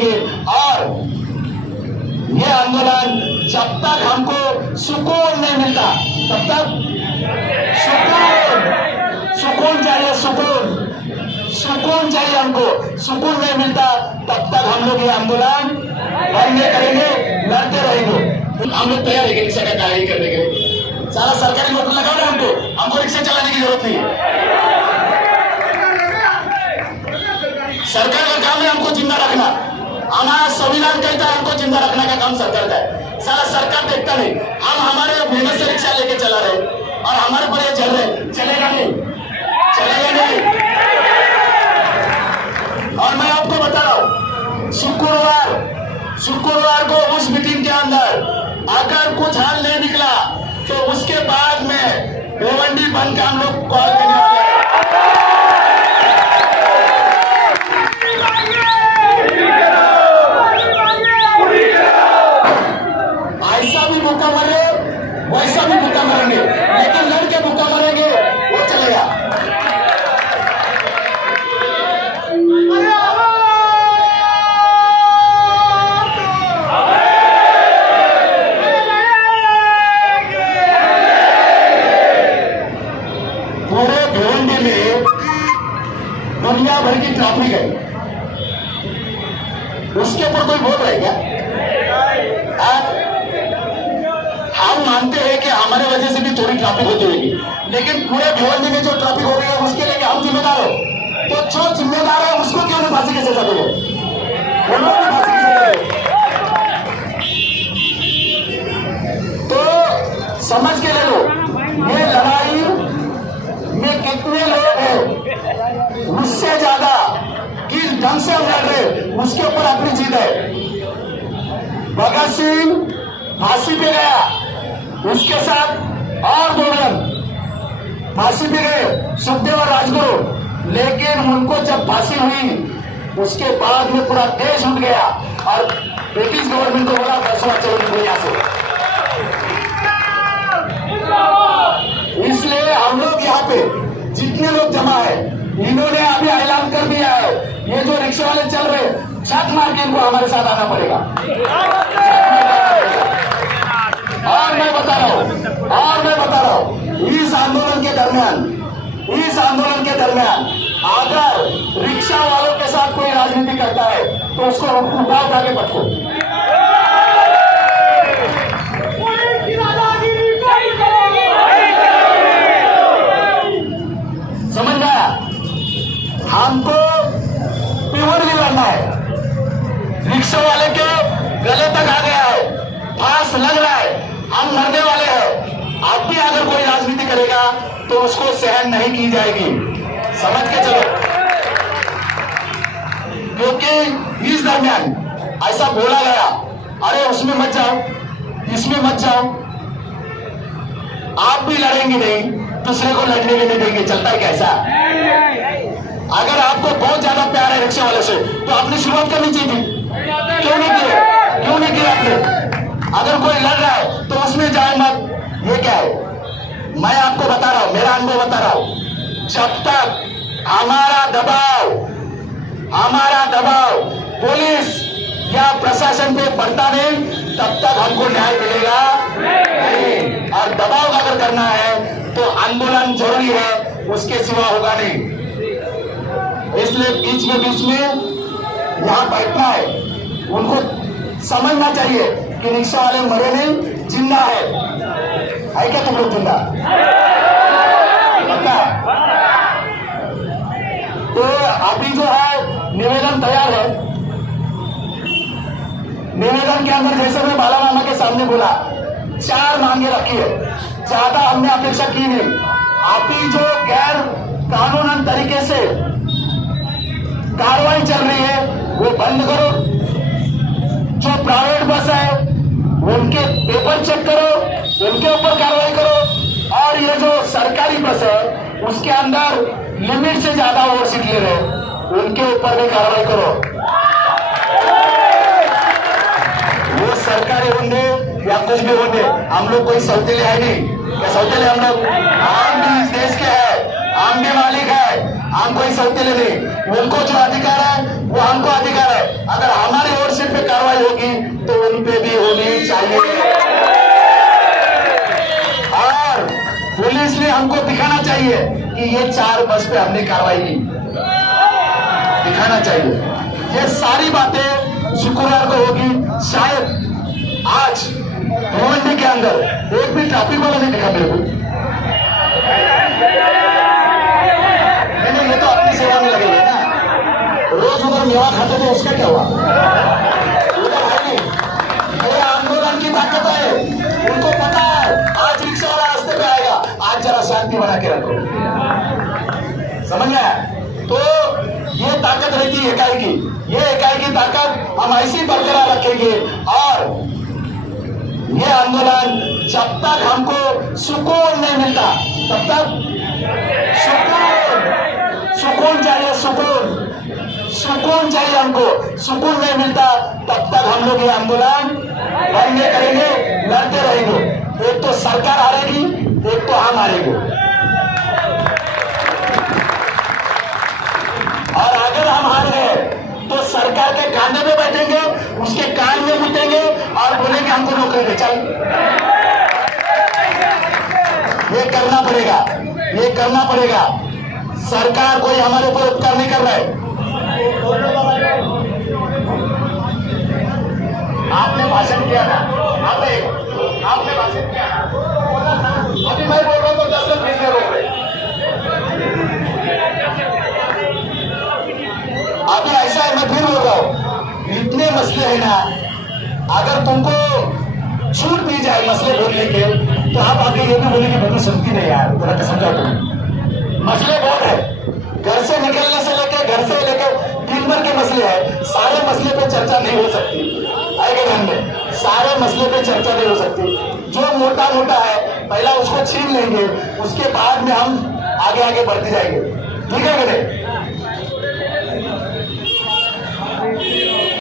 रहेंगे और ये आंदोलन जब तक हमको सुकून नहीं मिलता तब तक सुकून चाहिए, सुकून चाहिए हमको। सुकून नहीं मिलता तब तक हम लोग ये आंदोलन बंद करेंगे, लड़ते रहेंगे। हम लोग तैयार है रिक्शा का कार्य करने के लिए। सारा सरकारी नौकरी लगाओ ना हमको रिक्शा चलाने की जरूरत नहीं है। सरकार का काम है हमको जिंदा रखना। हमारा संविधान कहता है हमको जिंदा रखने का काम सरकार का है। सारा सरकार देखता नहीं। हम हमारे मेहनत से रिक्शा लेके चला रहे और हमारे पर ये चल रहे, चलेगा नहीं, चलेगा नहीं। और मैं आपको बता रहा हूं, शुक्रवार को उस मीटिंग के अंदर अगर कुछ हल नहीं निकला तो उसके बाद में भिवंडी बंद का हम लोग कॉल करने वाले हैं। ऐसा भी भूखा मरे, वैसा भी भूखा मरेंगे, लेकिन लड़के भूखा मरेंगे वो चलेगा। पूरे भिवंडी में दुनिया भर की ट्रैफिक है, उसके ऊपर कोई बोल रहा है क्या? हम मानते हैं कि हमारे वजह से भी थोड़ी ट्रैफिक होती होगी, लेकिन पूरे भिवंडी में जो ट्रैफिक हो रही है उसके लिए हम जिम्मेदार हो। तो जो जिम्मेदार है उसको क्यों नहीं फांसी की सजा दोगे? उन लोगों को फांसी की सजा दो। तो समझ के ले लो, ये लड़ाई में कितने लोग हैं, उससे ज्यादा किस ढंग से हम लड़ रहे उसके ऊपर अपनी जीत है। भगत सिंह फांसी पे गया, उसके साथ और दो जन फांसी पे गए, सुखदेव और राजगुरु, लेकिन उनको जब फांसी हुई उसके बाद में पूरा देश उठ गया और ब्रिटिश गवर्नमेंट को बोला फैसला चलो यहां से। इसलिए हम लोग यहाँ पे जितने लोग जमा है, इन्होंने अभी ऐलान कर दिया है, ये जो रिक्शा वाले चल रहे छत मार के इनको हमारे साथ आना पड़ेगा। और मैं बता रहा हूं इस आंदोलन के दरमियान अगर रिक्शा वालों के साथ कोई राजनीति करता है तो उसको उठा के पटको। समझ गया? हमको प्योर भी लड़ना है। रिक्शा वाले के गले तक आ गया है, फांस लग रहा है, हम मरने वाले हैं। अब भी अगर कोई राजनीति करेगा तो उसको सहन नहीं की जाएगी, समझ के चलो। क्योंकि इस दरमियान ऐसा बोला गया, अरे उसमें मत जाओ, इसमें मत जाओ, आप भी लड़ेंगे नहीं, दूसरे को लड़ने के नहीं देंगे, चलता है कैसा? अगर आपको बहुत ज्यादा प्यार है रिक्शा वाले से तो आपने शुरुआत करनी चाहिए थी, क्यों नहीं किया आपने? अगर कोई लड़ रहा है तो उसमें जाए मत। ये क्या है? मैं आपको बता रहा हूं, मेरा अनुभव बता रहा हूं, जब तक हमारा दबाव पुलिस या प्रशासन पे पड़ता नहीं तब तक हमको न्याय मिलेगा नहीं। और दबाव अगर करना है तो आंदोलन जरूरी है, उसके सिवा होगा नहीं। इसलिए बीच में यहां बैठना है, उनको समझना चाहिए कि रिक्शा वाले मरे नहीं, जिंदा है क्या? तुम लोग जिंदा पक्का? तो अभी जो है निवेदन तैयार है। निवेदन के अंदर जैसे मैं बाला मामा के सामने बोला, 4 मांगे रखी है, ज्यादा हमने अपेक्षा की नहीं। अभी जो गैर कानूनन तरीके से कार्रवाई चल रही है वो बंद करो। जो प्राइवेट बस है उनके पेपर चेक करो, उनके ऊपर कार्रवाई करो। और ये जो सरकारी बस है उसके अंदर लिमिट से ज्यादा ओवर सीट ले रहे, उनके ऊपर भी कार्रवाई करो। वो सरकारी होंगे या कुछ भी होंगे, हम लोग कोई सौतेले है नहीं। क्या सौतेले? हम लोग, हम भी इस देश के हैं, हम भी मालिक है, हम हम कोई सौतेले नहीं, उनको जो अधिकार है वो हमको अधिकार है। अगर हमारी ओर से पे कार्रवाई होगी तो उन पे भी होनी चाहिए। और पुलिस ने हमको दिखाना चाहिए कि ये 4 बस पे हमने कार्रवाई की, दिखाना चाहिए। ये सारी बातें शुक्रवार को होगी। शायद आज भिवंडी के अंदर एक भी ट्रैफिक वाला नहीं दिखा मेरे को। ये तो अपनी सेवा में लगे हुए ना, रोज उधर मेवा खाते थे, उसका क्या हुआ? उधर है नहीं। ये आंदोलन की ताकत है, उनको पता है आज रिक्शा वाला रास्ते पे आएगा, आज जरा शांति बना के रखो, समझ गया? तो ये ताकत रहती है इकाई की, ये इकाई की ताकत हम ऐसी बरकरार रखेंगे। और ये आंदोलन जब तक हमको सुकून नहीं मिलता तब तक सुकून चाहिए, सुकून चाहिए हमको। सुकून नहीं मिलता तब तक हम लोग ये आंदोलन लड़ने करेंगे, लड़ते रहेंगे। एक तो सरकार हारेगी, एक तो हम हारेंगे। और अगर हम हार गए तो सरकार के कांधे पे बैठेंगे, उसके कान में मुतेंगे और बोलेंगे हमको नौकरी दे, चल। ये करना पड़ेगा, ये करना पड़ेगा। सरकार कोई हमारे ऊपर उपकार नहीं कर रहा है। आपने भाषण किया ना, आपने भाषण किया ना, अभी मैं बोल रहा हूँ तो 10 लोग बीच में रोक रहे। अभी ऐसा है, मैं फिर बोल रहा हूँ, इतने मसले है ना, अगर तुमको छूट दी जाए मसले बोलने के तो आप आगे ये भी बोलेंगे मैं सुनती नहीं यार, थोड़ा समझाओ तुम। मसले बहुत है, घर से निकलने से लेकर घर से लेकर दिन भर के मसले हैं। सारे मसले पे चर्चा नहीं हो सकती, आएगा ध्यान में, सारे मसले पे चर्चा नहीं हो सकती। जो मोटा मोटा है पहला उसको छीन लेंगे, उसके बाद में हम आगे आगे बढ़ते जाएंगे, ठीक है कि नहीं?